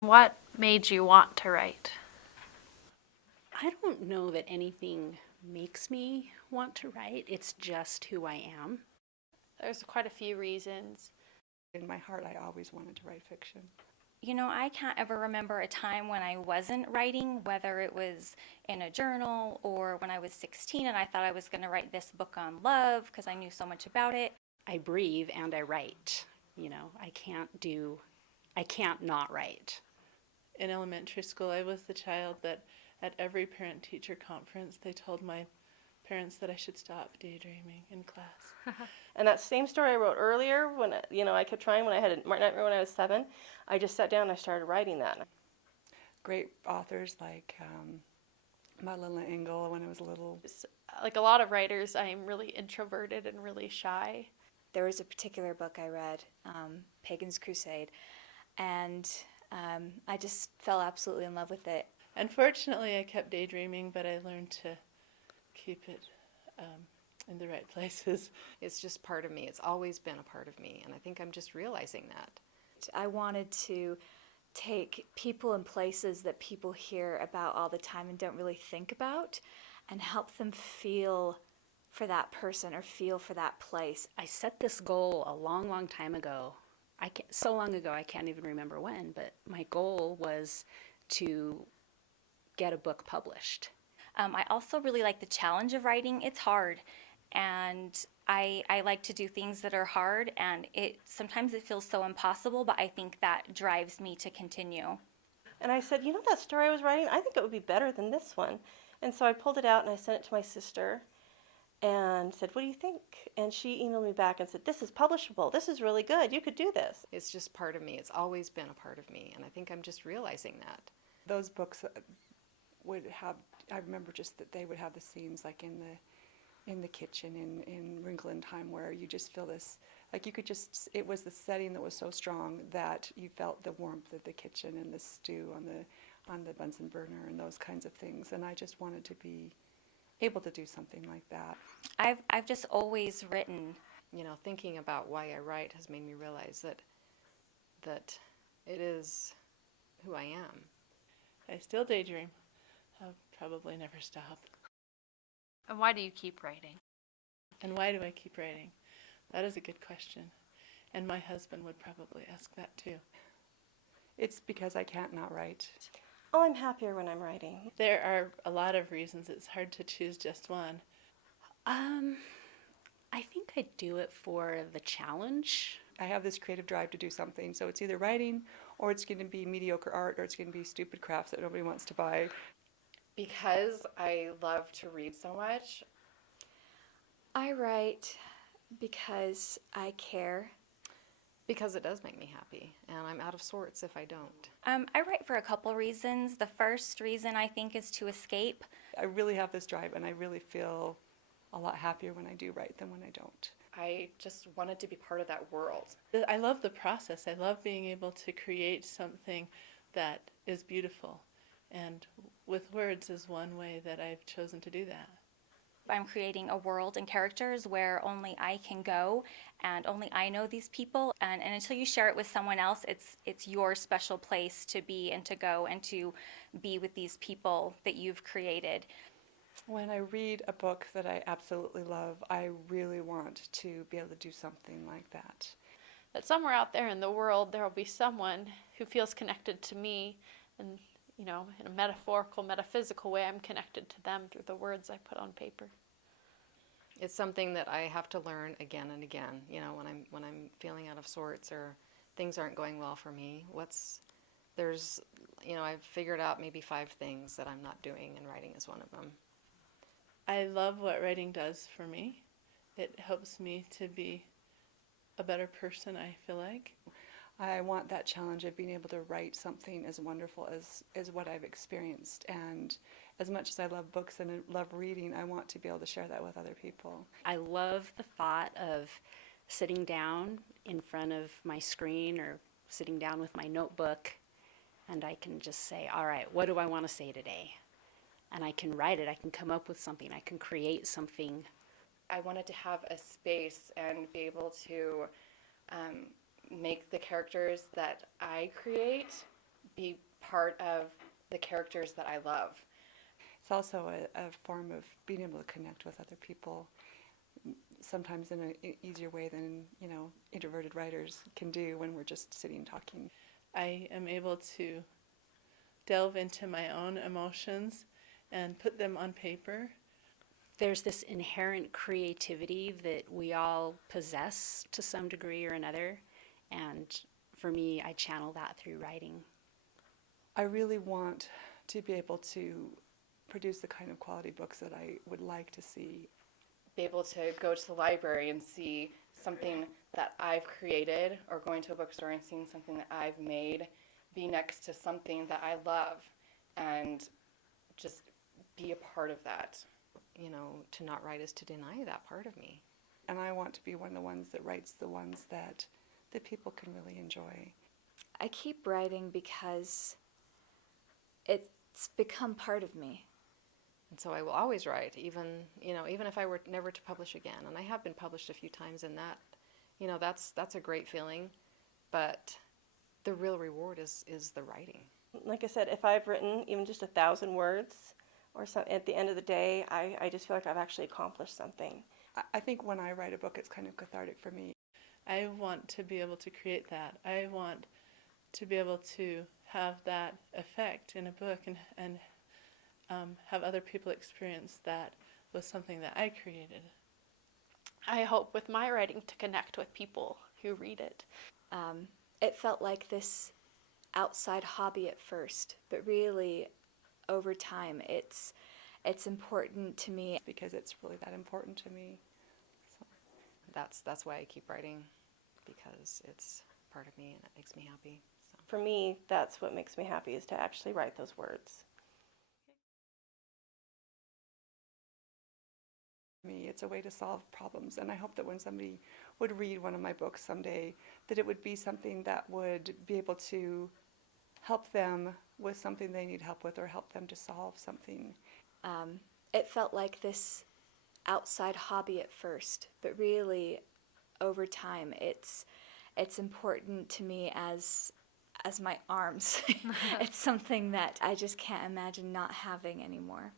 What made you want to write? I don't know that anything makes me want to write. It's just who I am. There's quite a few reasons. In my heart, I always wanted to write fiction. You know, I can't ever remember a time when I wasn't writing, whether it was in a journal or when I was 16 and I thought I was going to write this book on love because I knew so much about it. I breathe and I write. I can't not write. In elementary school, I was the child that at every parent-teacher conference, they told my parents that I should stop daydreaming in class. And that same story I wrote earlier, when I kept trying when I had a nightmare when I was 7, I just sat down and I started writing that. Great authors like Madeline Engel when I was little. Like a lot of writers, I am really introverted and really shy. There was a particular book I read, Pagan's Crusade, and I just fell absolutely in love with it. Unfortunately, I kept daydreaming, but I learned to keep it in the right places. It's just part of me. It's always been a part of me, and I think I'm just realizing that. I wanted to take people and places that people hear about all the time and don't really think about and help them feel for that person or feel for that place. I set this goal a long, long time ago. So long ago, I can't even remember when, but my goal was to get a book published. I also really like the challenge of writing. It's hard, and I like to do things that are hard, and sometimes it feels so impossible, but I think that drives me to continue. And I said, that story I was writing, I think it would be better than this one. And so I pulled it out and I sent it to my sister and said, what do you think? And she emailed me back and said, this is publishable. This is really good. You could do this. It's just part of me. It's always been a part of me, and I think I'm just realizing that. Those books would have, I remember just that they would have the scenes like in the kitchen in Wrinkle in Time where you just feel this, like you could just, it was the setting that was so strong that you felt the warmth of the kitchen and the stew on the Bunsen burner and those kinds of things. And I just wanted to be able to do something like that. I've just always written. Thinking about why I write has made me realize that it is who I am. I still daydream. I'll probably never stop. And why do you keep writing? And why do I keep writing? That is a good question. And my husband would probably ask that too. It's because I can't not write. Oh, I'm happier when I'm writing. There are a lot of reasons. It's hard to choose just one. I think I do it for the challenge. I have this creative drive to do something, so it's either writing or it's going to be mediocre art or it's going to be stupid crafts that nobody wants to buy. Because I love to read so much. I write because I care. Because it does make me happy, and I'm out of sorts if I don't. I write for a couple reasons. The first reason I think is to escape. I really have this drive, and I really feel a lot happier when I do write than when I don't. I just wanted to be part of that world. I love the process. I love being able to create something that is beautiful. And with words is one way that I've chosen to do that. I'm creating a world and characters where only I can go and only I know these people. And until you share it with someone else, it's your special place to be and to go and to be with these people that you've created. When I read a book that I absolutely love, I really want to be able to do something like that. That somewhere out there in the world, there will be someone who feels connected to me, and in a metaphorical, metaphysical way, I'm connected to them through the words I put on paper. It's something that I have to learn again and again. When I'm feeling out of sorts or things aren't going well for me. I've figured out maybe 5 things that I'm not doing, and writing is one of them. I love what writing does for me. It helps me to be a better person, I feel like. I want that challenge of being able to write something as wonderful as what I've experienced. And as much as I love books and love reading, I want to be able to share that with other people. I love the thought of sitting down in front of my screen or sitting down with my notebook, and I can just say, all right, what do I want to say today? And I can write it. I can come up with something. I can create something. I wanted to have a space and be able to make the characters that I create be part of the characters that I love. It's also a form of being able to connect with other people, sometimes in an easier way than, introverted writers can do when we're just sitting talking. I am able to delve into my own emotions and put them on paper. There's this inherent creativity that we all possess to some degree or another, and for me, I channel that through writing. I really want to be able to produce the kind of quality books that I would like to see. Be able to go to the library and see something that I've created, or going to a bookstore and seeing something that I've made be next to something that I love, and just be a part of that. To not write is to deny that part of me. And I want to be one of the ones that writes the ones that people can really enjoy. I keep writing because it's become part of me. And so I will always write, even if I were never to publish again. And I have been published a few times, and that's a great feeling. But the real reward is the writing. Like I said, if I've written even just 1,000 words, or so, at the end of the day, I just feel like I've actually accomplished something. I think when I write a book, it's kind of cathartic for me. I want to be able to create that. I want to be able to have that effect in a book and have other people experience that with something that I created. I hope with my writing to connect with people who read it. It felt like this outside hobby at first, but really over time it's important to me. Because it's really that important to me. So. That's why I keep writing, because it's part of me and it makes me happy. So. For me, that's what makes me happy, is to actually write those words. Me, it's a way to solve problems, and I hope that when somebody would read one of my books someday, that it would be something that would be able to help them with something they need help with, or help them to solve something. It felt like this outside hobby at first, but really over time it's important to me as my arms. It's something that I just can't imagine not having anymore.